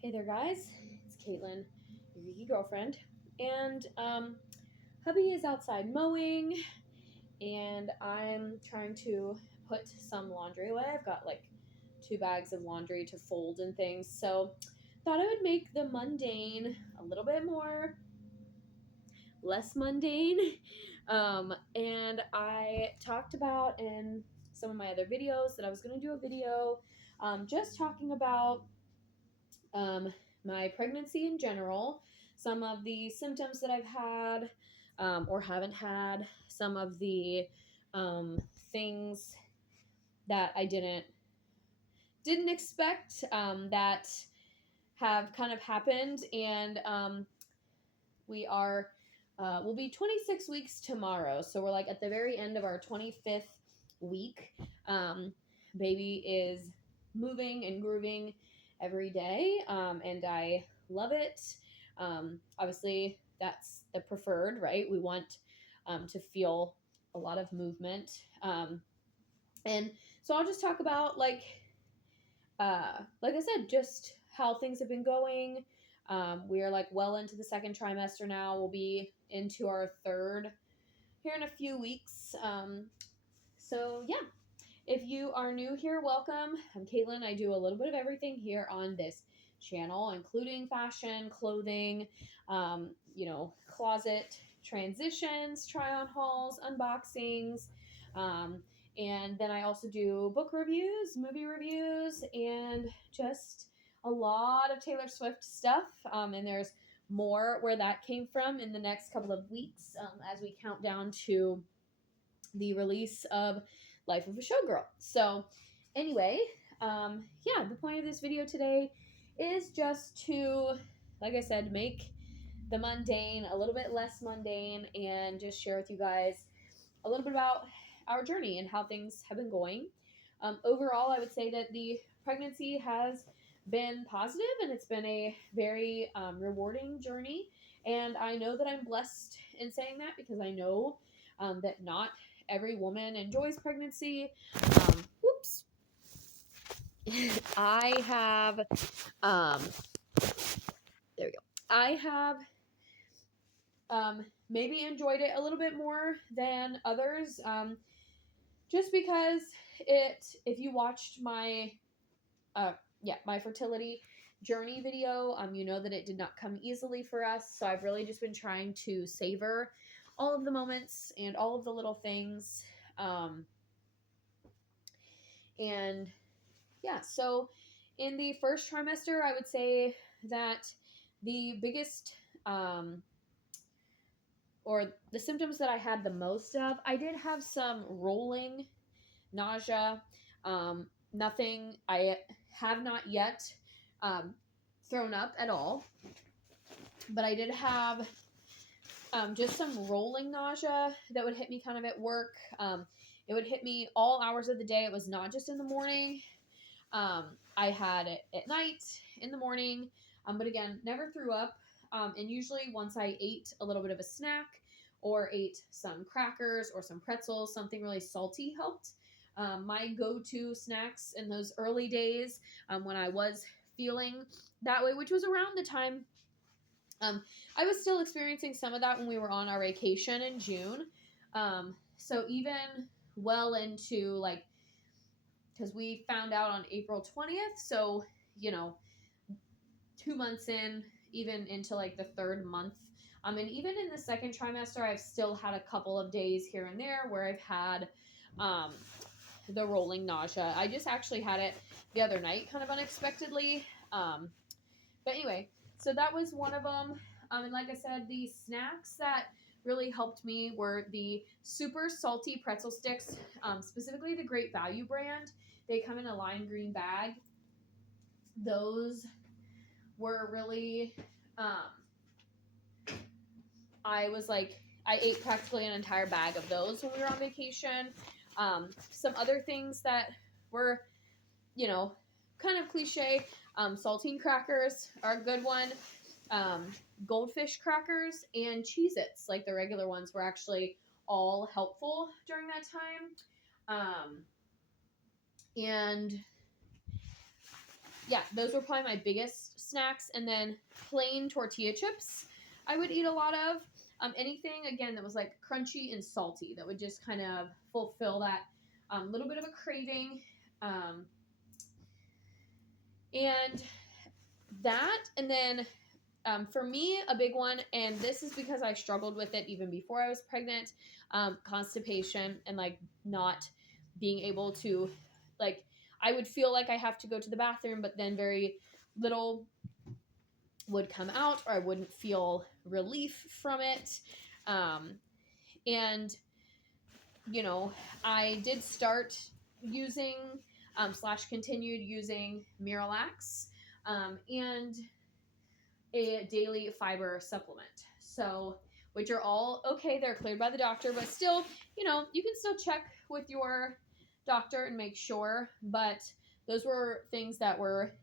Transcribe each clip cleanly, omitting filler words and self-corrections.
Hey there, guys. It's Caitlin, your geeky girlfriend, and hubby is outside mowing, and I'm trying to put some laundry away. I've got like 2 bags of laundry to fold and things, so thought I would make the mundane a little bit more less mundane. And I talked about in some of my other videos that I was going to do a video just talking about um, my pregnancy in general, some of the symptoms that I've had or haven't had, some of the things that I didn't expect that have kind of happened, and we are we'll be 26 weeks tomorrow, so we're like at the very end of our 25th week. um, Baby is moving and grooving every day, and I love it. Obviously that's the preferred, right? We want to feel a lot of movement, and so I'll just talk about like I said, just how things have been going. We are like well into the second trimester now. We'll be into our third here in a few weeks. So yeah, if you are new here, welcome. I'm Caitlin. I do a little bit of everything here on this channel, including fashion, clothing, closet transitions, try on hauls, unboxings. Um, and then I also do book reviews, movie reviews, and just a lot of Taylor Swift stuff. And there's more where that came from in the next couple of weeks as we count down to the release of Life of a Showgirl. So, anyway, yeah, the point of this video today is just to, like I said, make the mundane a little bit less mundane and just share with you guys a little bit about our journey and how things have been going. Overall, I would say that the pregnancy has been positive and it's been a very rewarding journey. And I know that I'm blessed in saying that because I know that not every woman enjoys pregnancy. Whoops. I have, um, there we go. I have maybe enjoyed it a little bit more than others. Just because if you watched my my fertility journey video, you know that it did not come easily for us. So I've really just been trying to savor all of the moments and all of the little things. And yeah, so in the first trimester, I would say that the biggest or the symptoms that I had the most of, I did have some rolling nausea. Nothing, I have not yet thrown up at all, but I did have just some rolling nausea that would hit me kind of at work. It would hit me all hours of the day. It was not just in the morning. I had it at night, in the morning, but again, never threw up. And usually once I ate a little bit of a snack or ate some crackers or some pretzels, something really salty helped. My go-to snacks in those early days when I was feeling that way, which was around the time I was still experiencing some of that when we were on our vacation in June. So even well into like, because we found out on April 20th. So, 2 months in, even into like the third month. And even in the second trimester, I've still had a couple of days here and there where I've had the rolling nausea. I just actually had it the other night, kind of unexpectedly. But anyway, so that was one of them. And like I said, the snacks that really helped me were the super salty pretzel sticks, specifically the Great Value brand. They come in a lime green bag. Those were really, I ate practically an entire bag of those when we were on vacation. Some other things that were, kind of cliche. Saltine crackers are a good one. Goldfish crackers and Cheez-Its, like the regular ones, were actually all helpful during that time. And yeah, those were probably my biggest snacks, and then plain tortilla chips I would eat a lot of. Anything, again, that was like crunchy and salty that would just kind of fulfill that little bit of a craving. And that, and then for me, a big one, and this is because I struggled with it even before I was pregnant, constipation and like not being able to, like, I would feel like I have to go to the bathroom, but then very little would come out, or I wouldn't feel relief from it. And, you know, I did start using, slash continued using Miralax, and a daily fiber supplement. So, which are all okay, they're cleared by the doctor, but still, you know, you can still check with your doctor and make sure. But those were things that were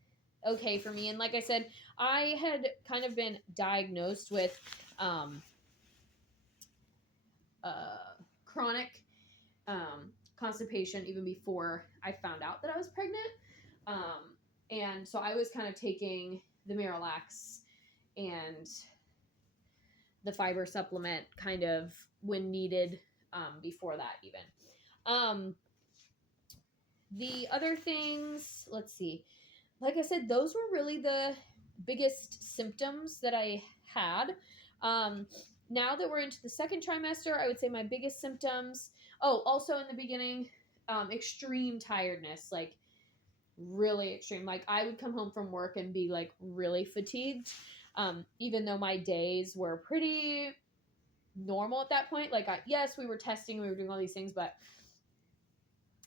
okay for me. And like I said, I had kind of been diagnosed with chronic constipation even before I found out that I was pregnant. And so I was kind of taking the Miralax and the fiber supplement kind of when needed, before that even. The other things, let's see. Like I said, those were really the biggest symptoms that I had. Now that we're into the second trimester, I would say my biggest symptoms. Oh, also in the beginning, extreme tiredness, like really extreme. Like I would come home from work and be like really fatigued, even though my days were pretty normal at that point. Like, yes, we were testing, we were doing all these things, but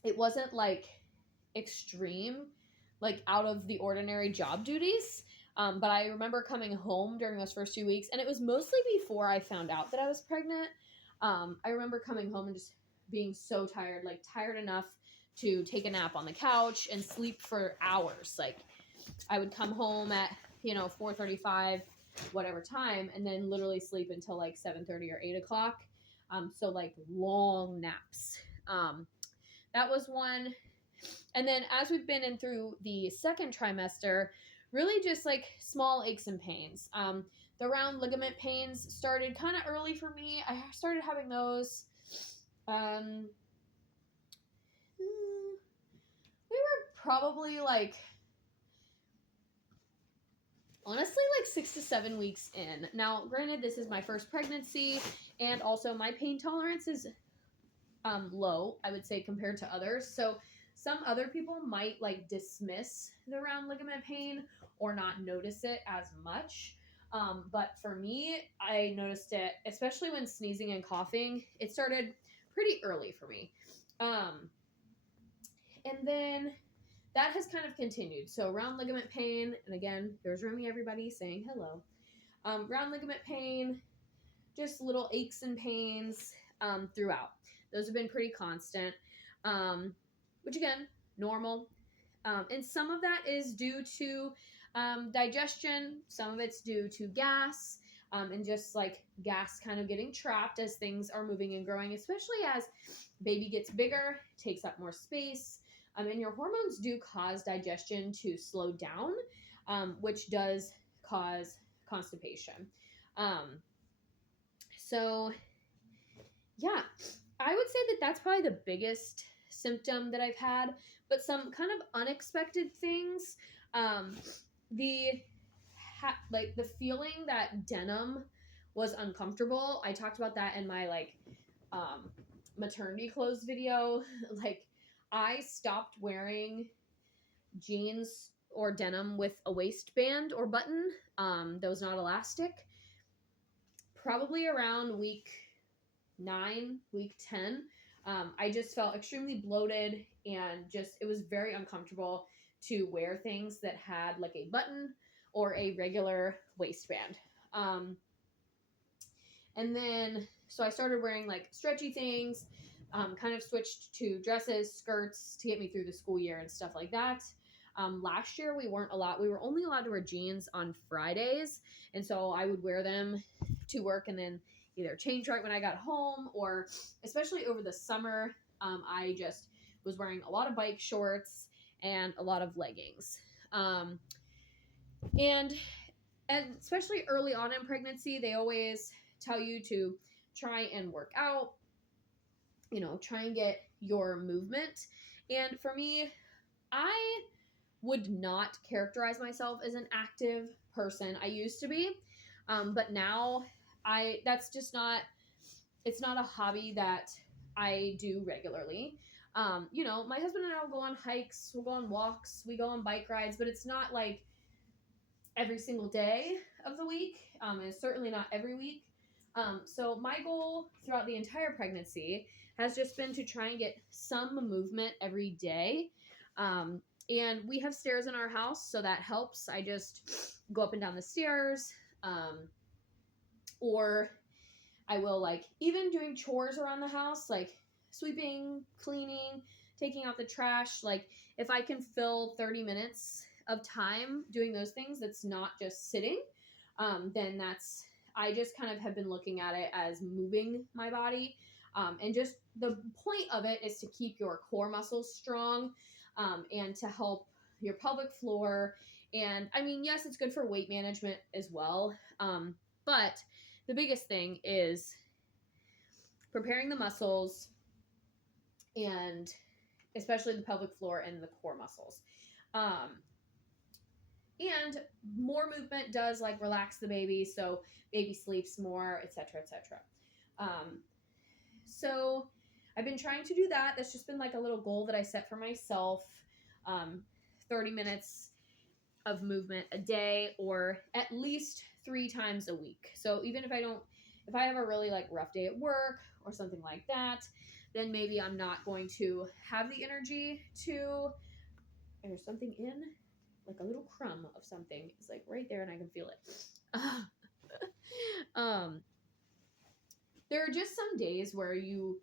it wasn't like extreme, like out of the ordinary job duties. But I remember coming home during those first 2 weeks, and it was mostly before I found out that I was pregnant. I remember coming home and just being so tired, like tired enough to take a nap on the couch and sleep for hours. Like I would come home at, 4:35, whatever time, and then literally sleep until like 7:30 or 8 o'clock. So like long naps. That was one. And then as we've been in through the second trimester, really just like small aches and pains. The round ligament pains started kind of early for me. I started having those. We were probably like, honestly, like 6 to 7 weeks in. Now, granted, this is my first pregnancy, and also my pain tolerance is low, I would say, compared to others. So some other people might like dismiss the round ligament pain or not notice it as much. But for me, I noticed it, especially when sneezing and coughing. It started pretty early for me. And then that has kind of continued. So round ligament pain, and again, here's Remy, everybody saying hello. Round ligament pain, just little aches and pains throughout. Those have been pretty constant, which again, normal. And some of that is due to digestion. Some of it's due to gas, and just like gas kind of getting trapped as things are moving and growing, especially as baby gets bigger, takes up more space. And your hormones do cause digestion to slow down, which does cause constipation. So yeah, I would say that that's probably the biggest symptom that I've had, but some kind of unexpected things. The feeling that denim was uncomfortable. I talked about that in my maternity clothes video. Like I stopped wearing jeans or denim with a waistband or button that was not elastic probably around week 9, week 10. I just felt extremely bloated, and just it was very uncomfortable to wear things that had like a button or a regular waistband. And then so I started wearing like stretchy things, kind of switched to dresses, skirts to get me through the school year and stuff like that. Last year we were only allowed to wear jeans on Fridays, and so I would wear them to work and then either change right when I got home, or especially over the summer, I just was wearing a lot of bike shorts and a lot of leggings. And especially early on in pregnancy, they always tell you to try and work out, try and get your movement. And for me, I would not characterize myself as an active person. I used to be, but now that's just not, it's not a hobby that I do regularly. My husband and I will go on hikes, we'll go on walks, we go on bike rides, but it's not like every single day of the week. It's certainly not every week. So my goal throughout the entire pregnancy has just been to try and get some movement every day. And we have stairs in our house, so that helps. I just go up and down the stairs, or I will, like, even doing chores around the house, like sweeping, cleaning, taking out the trash. Like, if I can fill 30 minutes of time doing those things, that's not just sitting, then I just kind of have been looking at it as moving my body. And just the point of it is to keep your core muscles strong, and to help your pelvic floor. And I mean, yes, it's good for weight management as well. But the biggest thing is preparing the muscles, and especially the pelvic floor and the core muscles. And more movement does, like, relax the baby, so baby sleeps more, etc., etc. So I've been trying to do that. That's just been like a little goal that I set for myself. 30 minutes of movement a day, or at least 3 times a week. So even if I have a really, like, rough day at work or something like that, then maybe I'm not going to have the energy to, there's something in, like a little crumb of something. It's like right there and I can feel it. There are just some days where you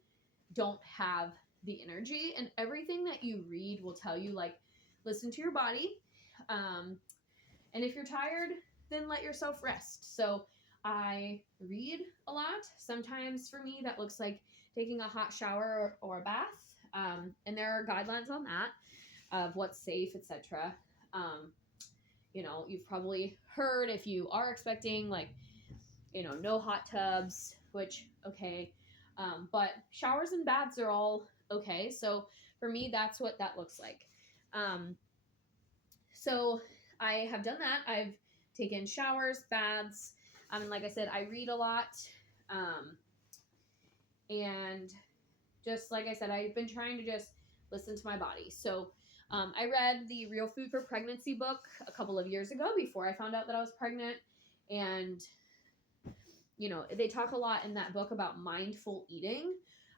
don't have the energy, and everything that you read will tell you, like, listen to your body. And if you're tired, then let yourself rest. So I read a lot. Sometimes for me, that looks like taking a hot shower or a bath. And there are guidelines on that of what's safe, etc. You've probably heard, if you are expecting, like, no hot tubs, which, okay. But showers and baths are all okay. So for me, that's what that looks like. So I have done that. I've taken showers, baths, and like I said, I read a lot. And just like I said, I've been trying to just listen to my body. So I read the Real Food for Pregnancy book a couple of years ago before I found out that I was pregnant. And, they talk a lot in that book about mindful eating,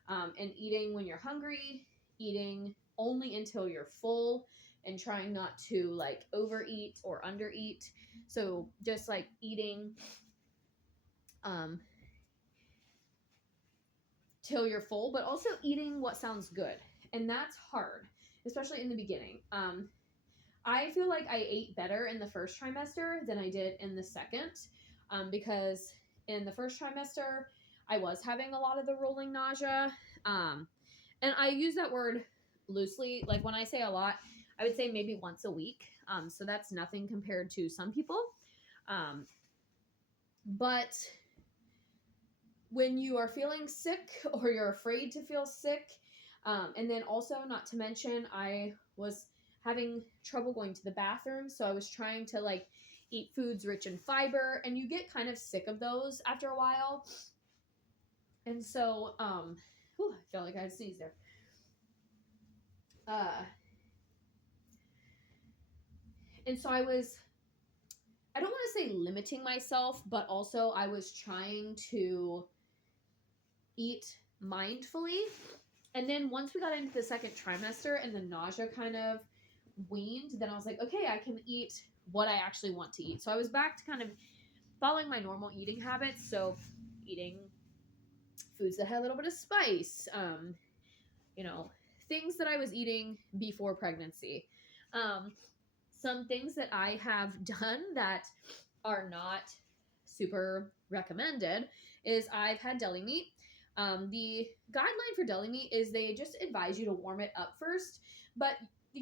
and eating when you're hungry, eating only until you're full, and trying not to, like, overeat or undereat. So just, like, eating till you're full, but also eating what sounds good. And that's hard, especially in the beginning. I feel like I ate better in the first trimester than I did in the second, because in the first trimester, I was having a lot of the rolling nausea. And I use that word loosely. Like, when I say a lot, I would say maybe once a week. So that's nothing compared to some people. But when you are feeling sick, or you're afraid to feel sick, and then also, not to mention, I was having trouble going to the bathroom, so I was trying to, like, eat foods rich in fiber, and you get kind of sick of those after a while. And so, I felt like I had sneezed there. And so I don't want to say limiting myself, but also I was trying to eat mindfully. And then once we got into the second trimester and the nausea kind of weaned, then I was like, okay, I can eat what I actually want to eat. So I was back to kind of following my normal eating habits. So eating foods that had a little bit of spice, things that I was eating before pregnancy. Some things that I have done that are not super recommended is I've had deli meat. The guideline for deli meat is they just advise you to warm it up first, but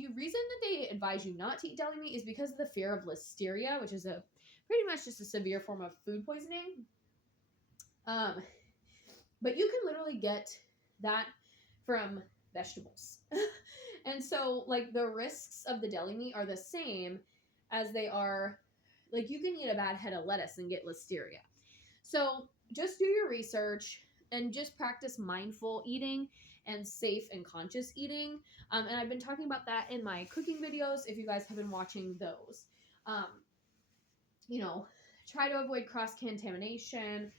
the reason that they advise you not to eat deli meat is because of the fear of listeria, which is a pretty much just a severe form of food poisoning. But you can literally get that from vegetables. And so, like, the risks of the deli meat are the same as they are, like, you can eat a bad head of lettuce and get listeria. So just do your research and just practice mindful eating and safe and conscious eating. And I've been talking about that in my cooking videos if you guys have been watching those. You know, try to avoid cross-contamination,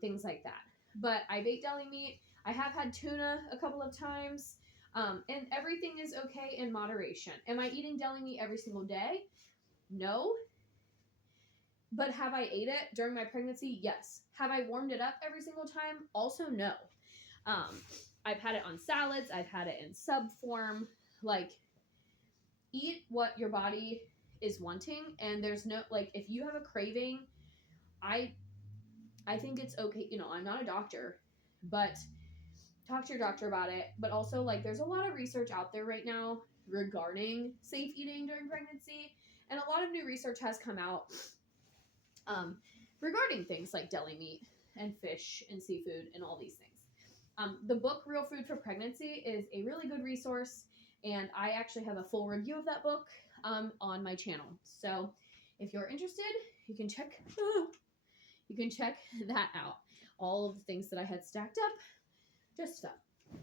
things like that. But I've ate deli meat. I have had tuna a couple of times. And everything is okay in moderation. Am I eating deli meat every single day? No. But have I ate it during my pregnancy? Yes. Have I warmed it up every single time? Also, no. I've had it on salads. I've had it in sub form. Like, eat what your body is wanting. And there's no, like, if you have a craving, I think it's okay. You know, I'm not a doctor, but talk to your doctor about it. But also, like, there's a lot of research out there right now regarding safe eating during pregnancy. And a lot of new research has come out regarding things like deli meat and fish and seafood and all these things. The book Real Food for Pregnancy is a really good resource, and I actually have a full review of that book on my channel. So if you're interested, you can check that out. All of the things that I had stacked up, just fun.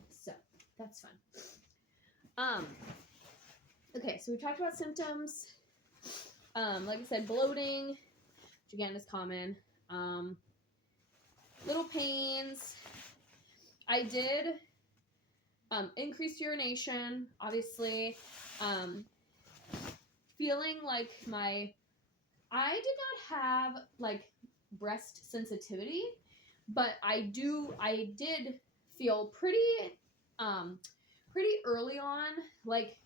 So that's fun. Okay, so we talked about symptoms. Like I said, bloating, which again is common. Little pains. I did increased urination, obviously. Feeling like I did not have like breast sensitivity, but I did feel pretty early on like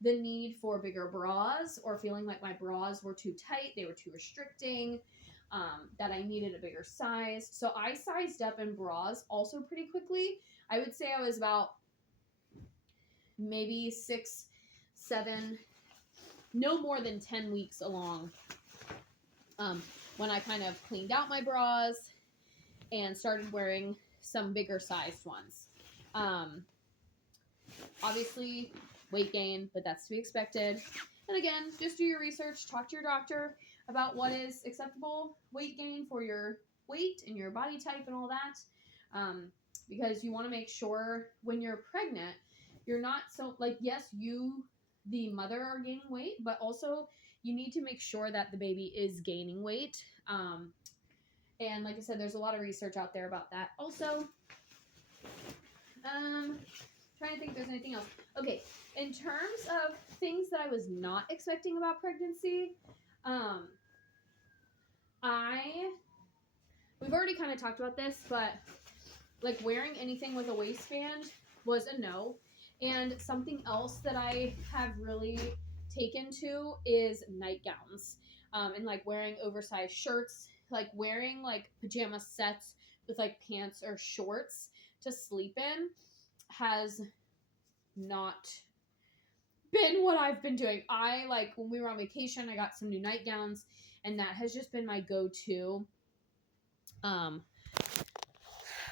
the need for bigger bras, or feeling like my bras were too tight, they were too restricting, that I needed a bigger size. So I sized up in bras also pretty quickly. I would say I was about maybe 6, 7, no more than 10 weeks along when I kind of cleaned out my bras and started wearing some bigger sized ones. Obviously, weight gain, but that's to be expected. And again, just do your research, talk to your doctor about what is acceptable weight gain for your weight and your body type and all that. Because you want to make sure when you're pregnant, you're not so, like, yes, you, the mother, are gaining weight, but also you need to make sure that the baby is gaining weight. And like I said, there's a lot of research out there about that. Also, trying to think if there's anything else. Okay, in terms of things that I was not expecting about pregnancy, we've already kind of talked about this, but like wearing anything with a waistband was a no. And something else that I have really taken to is nightgowns, and like wearing oversized shirts, like wearing like pajama sets with like pants or shorts to sleep in has not been what I've been doing. I, like, when we were on vacation, I got some new nightgowns, and that has just been my go-to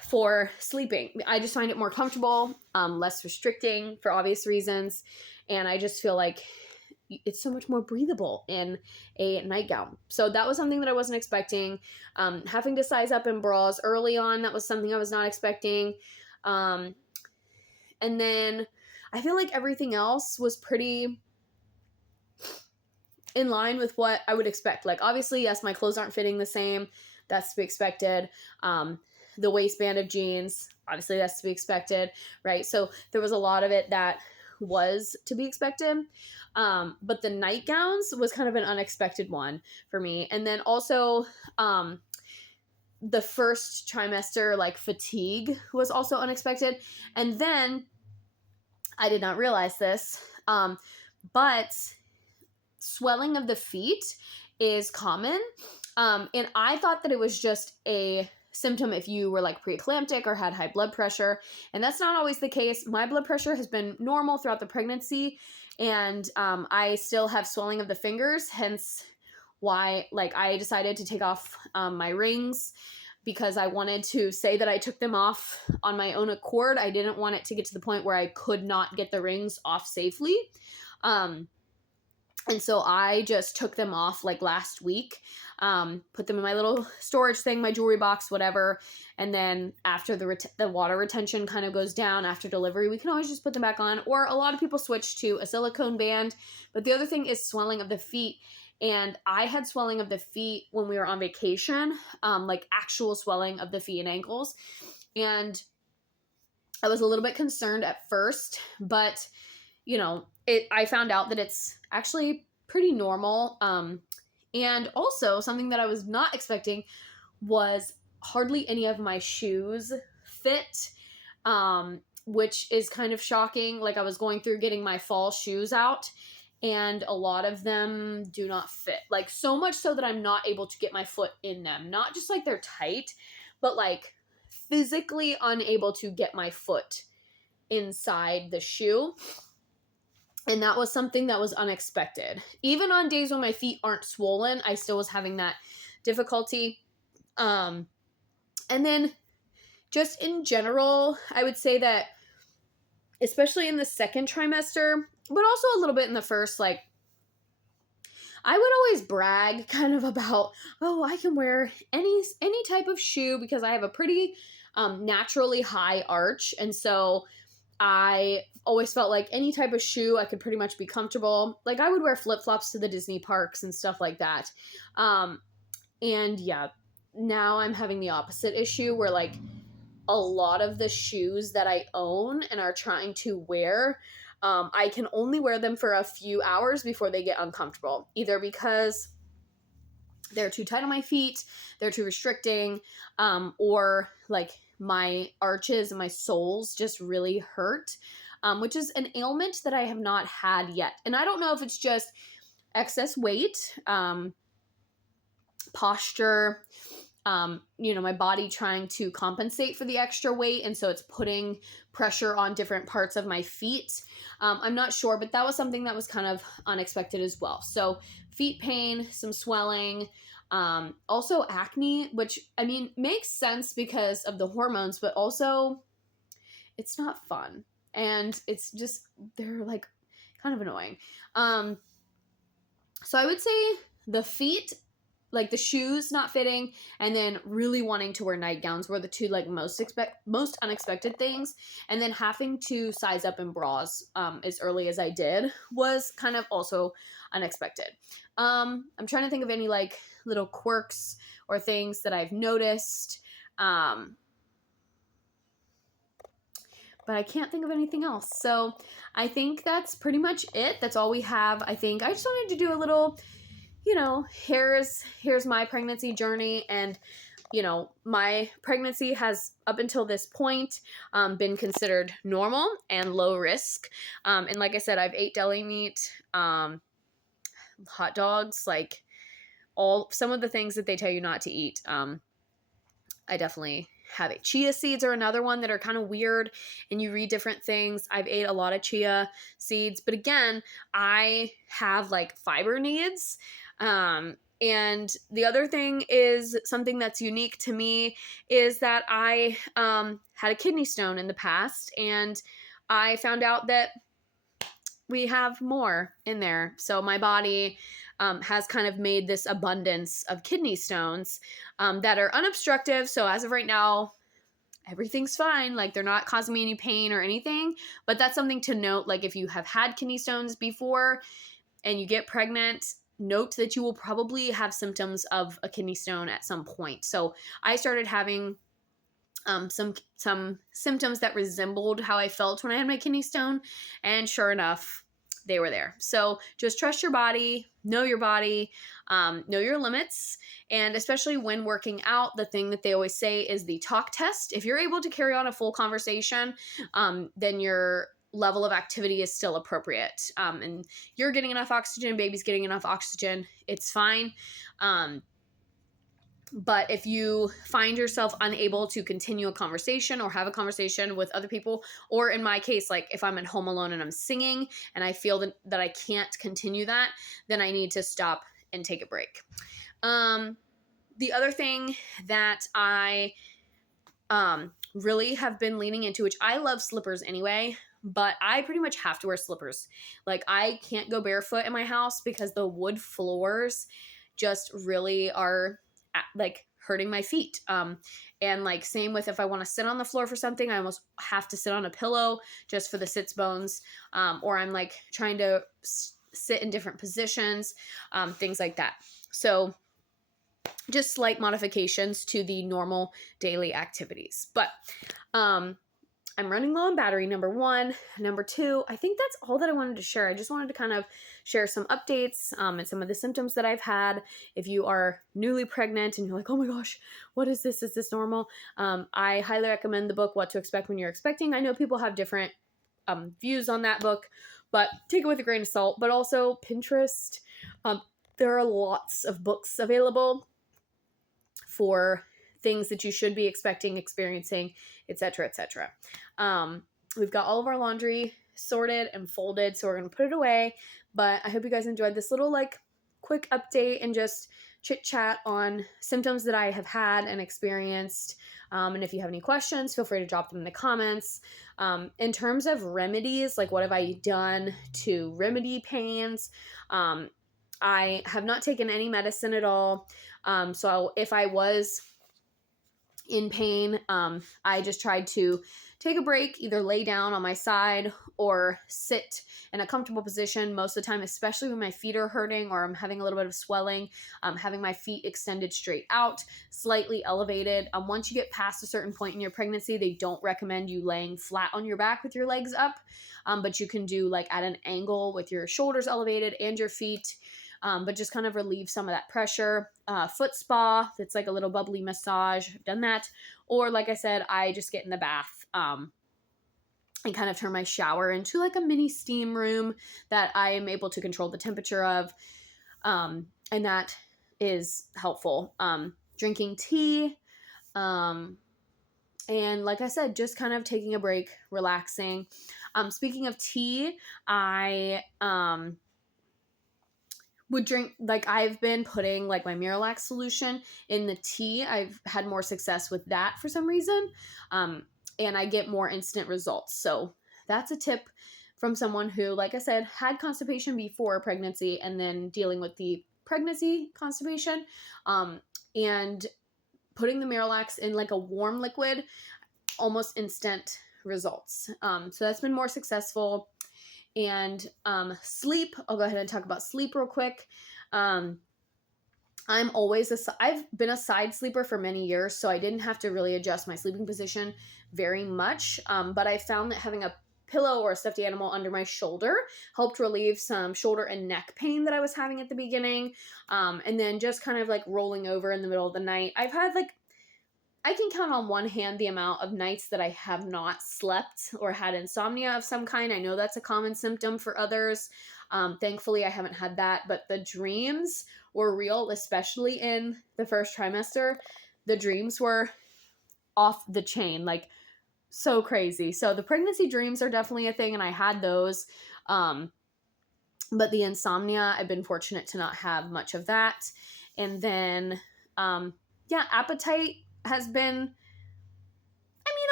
for sleeping. I just find it more comfortable, less restricting for obvious reasons, and I just feel like it's so much more breathable in a nightgown. So that was something that I wasn't expecting. Having to size up in bras early on, that was something I was not expecting. And then I feel like everything else was pretty in line with what I would expect. Like, obviously, yes, my clothes aren't fitting the same. That's to be expected. The waistband of jeans, obviously that's to be expected, right? So there was a lot of it that was to be expected. But the nightgowns was kind of an unexpected one for me. And then also, the first trimester, like, fatigue was also unexpected. And then I did not realize this, but swelling of the feet is common. And I thought that it was just a symptom if you were like preeclamptic or had high blood pressure. And that's not always the case. My blood pressure has been normal throughout the pregnancy. and I still have swelling of the fingers, hence why like I decided to take off my rings, because I wanted to say that I took them off on my own accord. I didn't want it to get to the point where I could not get the rings off safely. And so I just took them off like last week, put them in my little storage thing, my jewelry box, whatever. And then after the water retention kind of goes down after delivery, we can always just put them back on. Or a lot of people switch to a silicone band. But the other thing is swelling of the feet. And I had swelling of the feet when we were on vacation, like actual swelling of the feet and ankles. And I was a little bit concerned at first, but I found out that it's actually pretty normal. And also something that I was not expecting was hardly any of my shoes fit, which is kind of shocking. Like I was going through getting my fall shoes out, and a lot of them do not fit. Like so much so that I'm not able to get my foot in them. Not just like they're tight, but like physically unable to get my foot inside the shoe. And that was something that was unexpected. Even on days when my feet aren't swollen, I still was having that difficulty. And then just in general, I would say that especially in the second trimester, but also a little bit in the first, like I would always brag kind of about, oh, I can wear any type of shoe because I have a pretty naturally high arch. And so I always felt like any type of shoe I could pretty much be comfortable. Like I would wear flip-flops to the Disney parks and stuff like that. And yeah, now I'm having the opposite issue where like a lot of the shoes that I own and are trying to wear, I can only wear them for a few hours before they get uncomfortable. Either because they're too tight on my feet, they're too restricting, or like my arches and my soles just really hurt, which is an ailment that I have not had yet. And I don't know if it's just excess weight, posture, my body trying to compensate for the extra weight. And so it's putting pressure on different parts of my feet. I'm not sure, but that was something that was kind of unexpected as well. So feet pain, some swelling, also acne, which I mean, makes sense because of the hormones, but also it's not fun. And it's just, they're like kind of annoying. So I would say the feet, like the shoes not fitting, and then really wanting to wear nightgowns were the two like most unexpected things. And then having to size up in bras as early as I did was kind of also unexpected. I'm trying to think of any like little quirks or things that I've noticed. But I can't think of anything else. So I think that's pretty much it. That's all we have. I think I just wanted to do a little, here's my pregnancy journey. And, my pregnancy has, up until this point, been considered normal and low risk. And like I said, I've ate deli meat, hot dogs, like some of the things that they tell you not to eat. I definitely have it. Chia seeds are another one that are kind of weird, and you read different things. I've ate a lot of chia seeds, but again, I have like fiber needs. And the other thing is something that's unique to me is that I had a kidney stone in the past, and I found out that we have more in there. So my body has kind of made this abundance of kidney stones that are unobstructive. So as of right now, everything's fine. Like they're not causing me any pain or anything. But that's something to note. Like if you have had kidney stones before and you get pregnant, note that you will probably have symptoms of a kidney stone at some point. So I started having some symptoms that resembled how I felt when I had my kidney stone, and sure enough, they were there. So just trust your body, know your limits, and especially when working out, the thing that they always say is the talk test. If you're able to carry on a full conversation, then your level of activity is still appropriate, and you're getting enough oxygen, baby's getting enough oxygen, it's fine. But if you find yourself unable to continue a conversation or have a conversation with other people, or in my case, like if I'm at home alone and I'm singing and I feel that I can't continue that, then I need to stop and take a break. The other thing that I really have been leaning into, which I love slippers anyway, but I pretty much have to wear slippers. Like I can't go barefoot in my house because the wood floors just really are like hurting my feet. And like same with if I want to sit on the floor for something, I almost have to sit on a pillow just for the sits bones. Or I'm like trying to sit in different positions, things like that. So just slight modifications to the normal daily activities. But I'm running low on battery, number one. Number two, I think that's all that I wanted to share. I just wanted to kind of share some updates and some of the symptoms that I've had. If you are newly pregnant and you're like, oh my gosh, what is this? Is this normal? I highly recommend the book, What to Expect When You're Expecting. I know people have different views on that book, but take it with a grain of salt. But also Pinterest. There are lots of books available for things that you should be expecting, experiencing, etc., etc. We've got all of our laundry sorted and folded, so we're going to put it away. But I hope you guys enjoyed this little like quick update and just chit chat on symptoms that I have had and experienced. And if you have any questions, feel free to drop them in the comments. In terms of remedies, like what have I done to remedy pains? I have not taken any medicine at all. So if I was in pain, I just tried to take a break, either lay down on my side or sit in a comfortable position most of the time, especially when my feet are hurting or I'm having a little bit of swelling, having my feet extended straight out, slightly elevated. Once you get past a certain point in your pregnancy, they don't recommend you laying flat on your back with your legs up, but you can do like at an angle with your shoulders elevated and your feet. But just kind of relieve some of that pressure. Foot spa, that's like a little bubbly massage. I've done that. Or like I said, I just get in the bath and kind of turn my shower into like a mini steam room that I am able to control the temperature of. And that is helpful. Drinking tea. And like I said, just kind of taking a break, relaxing. Speaking of tea, I would drink, like I've been putting like my Miralax solution in the tea. I've had more success with that for some reason. And I get more instant results. So that's a tip from someone who, like I said, had constipation before pregnancy and then dealing with the pregnancy constipation. And putting the Miralax in like a warm liquid, almost instant results. So that's been more successful. And sleep, I'll go ahead and talk about sleep real quick. I've been a side sleeper for many years, so I didn't have to really adjust my sleeping position very much. But I found that having a pillow or a stuffed animal under my shoulder helped relieve some shoulder and neck pain that I was having at the beginning. And then just kind of like rolling over in the middle of the night. I've had like, I can count on one hand the amount of nights that I have not slept or had insomnia of some kind. I know that's a common symptom for others. Thankfully, I haven't had that, but the dreams were real, especially in the first trimester. The dreams were off the chain, like so crazy. So the pregnancy dreams are definitely a thing, and I had those. But the insomnia, I've been fortunate to not have much of that. And then, appetite has been,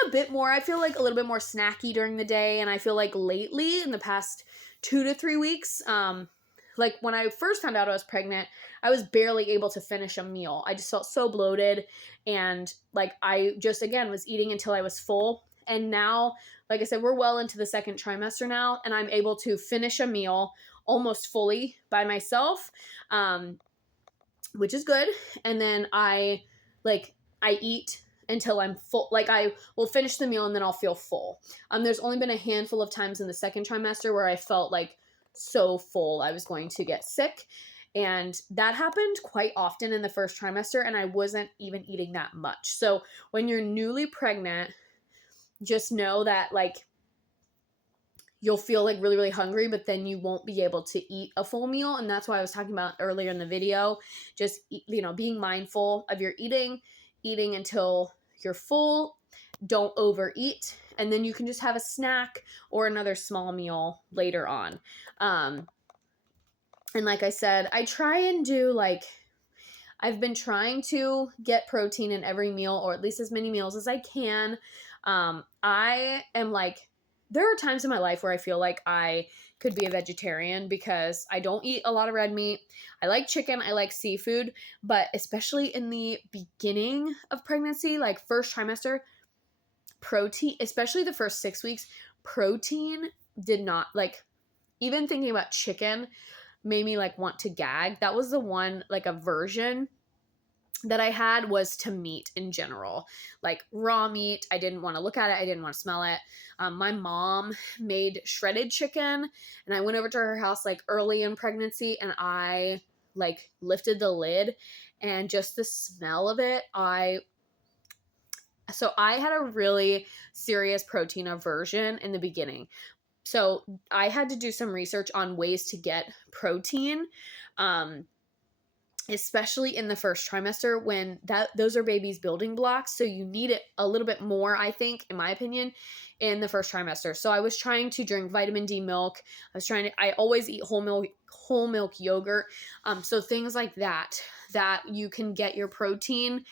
a bit more. I feel like a little bit more snacky during the day, and I feel like lately, in the past 2 to 3 weeks, like when I first found out I was pregnant, I was barely able to finish a meal. I just felt so bloated, and like I just, again, was eating until I was full. And now, like I said, we're well into the second trimester now, and I'm able to finish a meal almost fully by myself, which is good. And then I eat until I'm full. Like I will finish the meal and then I'll feel full. There's only been a handful of times in the second trimester where I felt like so full I was going to get sick. And that happened quite often in the first trimester, and I wasn't even eating that much. So when you're newly pregnant, just know that like you'll feel like really, really hungry, but then you won't be able to eat a full meal. And that's why I was talking about earlier in the video, just, being mindful of your eating until you're full. Don't overeat. And then you can just have a snack or another small meal later on. And like I said, I try and do I've been trying to get protein in every meal, or at least as many meals as I can. I am there are times in my life where I feel like I could be a vegetarian because I don't eat a lot of red meat. I like chicken, I like seafood, but especially in the beginning of pregnancy, like first trimester, protein, especially the first 6 weeks, protein did not even thinking about chicken made me want to gag. That was the one aversion that I had was to meat in general, like raw meat. I didn't want to look at it. I didn't want to smell it. My mom made shredded chicken, and I went over to her house early in pregnancy, and I lifted the lid, and just the smell of it, so I had a really serious protein aversion in the beginning. So I had to do some research on ways to get protein, especially in the first trimester when those are baby's building blocks. So you need it a little bit more, I think, in my opinion, in the first trimester. So I was trying to drink vitamin D milk. I always eat whole milk yogurt. So things like that you can get your protein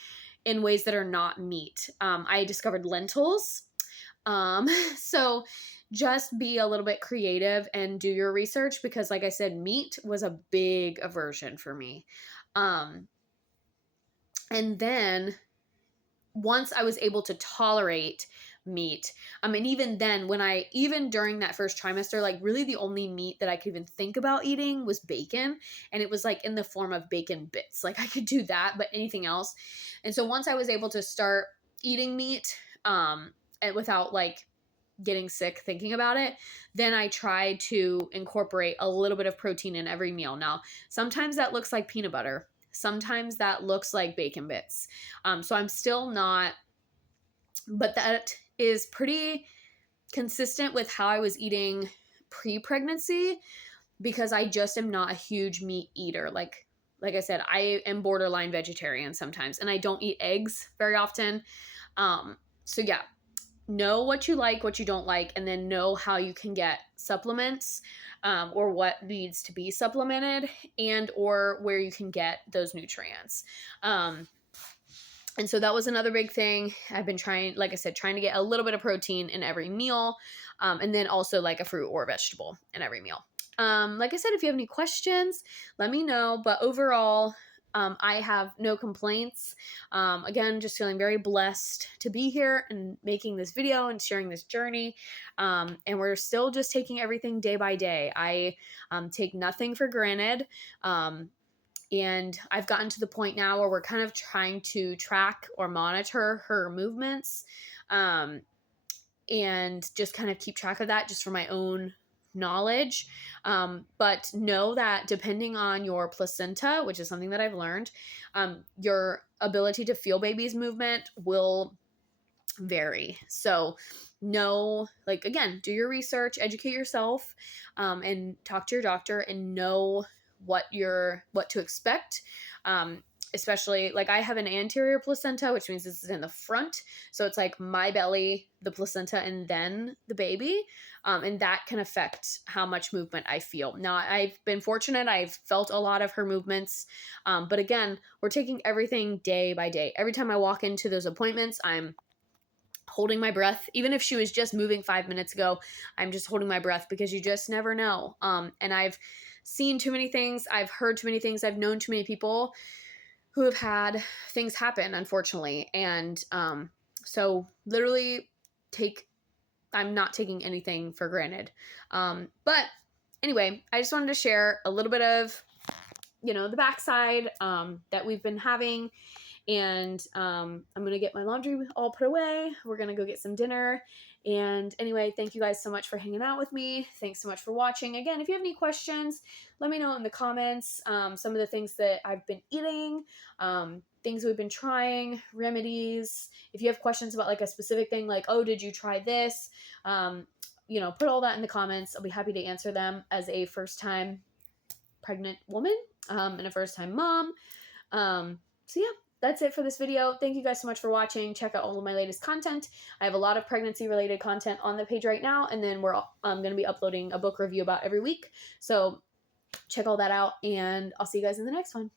in ways that are not meat. I discovered lentils. So just be a little bit creative and do your research because, like I said, meat was a big aversion for me. And then once I was able to tolerate meat, and even then, even during that first trimester, really the only meat that I could even think about eating was bacon. And it was in the form of bacon bits. I could do that, but anything else. And so once I was able to start eating meat, and without getting sick thinking about it, then I try to incorporate a little bit of protein in every meal. Now, sometimes that looks like peanut butter. Sometimes that looks like bacon bits. So I'm still not, but that is pretty consistent with how I was eating pre-pregnancy because I just am not a huge meat eater. Like I said, I am borderline vegetarian sometimes, and I don't eat eggs very often. So yeah, know what you like, what you don't like, and then know how you can get supplements, or what needs to be supplemented, and or where you can get those nutrients. And so that was another big thing. I've been trying, like I said, trying to get a little bit of protein in every meal, and then also a fruit or vegetable in every meal. Like I said, if you have any questions, let me know. But overall, I have no complaints. Again, just feeling very blessed to be here and making this video and sharing this journey. And we're still just taking everything day by day. I take nothing for granted. And I've gotten to the point now where we're kind of trying to track or monitor her movements, and just kind of keep track of that just for my own knowledge. But know that depending on your placenta, which is something that I've learned, your ability to feel baby's movement will vary. So know, again, do your research, educate yourself, and talk to your doctor and know what to expect. Especially I have an anterior placenta, which means this is in the front. So it's my belly, the placenta, and then the baby. And that can affect how much movement I feel. Now, I've been fortunate. I've felt a lot of her movements. But again, we're taking everything day by day. Every time I walk into those appointments, I'm holding my breath. Even if she was just moving 5 minutes ago, I'm just holding my breath because you just never know. And I've seen too many things. I've heard too many things. I've known too many people who have had things happen, unfortunately. And so literally I'm not taking anything for granted. But anyway, I just wanted to share a little bit of, the backside that we've been having. And I'm going to get my laundry all put away. We're going to go get some dinner. And anyway, thank you guys so much for hanging out with me. Thanks so much for watching. Again, if you have any questions, let me know in the comments. Some of the things that I've been eating, things we've been trying, remedies. If you have questions about a specific thing, oh, did you try this? put all that in the comments. I'll be happy to answer them as a first-time pregnant woman and a first-time mom. So yeah, that's it for this video. Thank you guys so much for watching. Check out all of my latest content. I have a lot of pregnancy-related content on the page right now, and then we're going to be uploading a book review about every week. So check all that out, and I'll see you guys in the next one.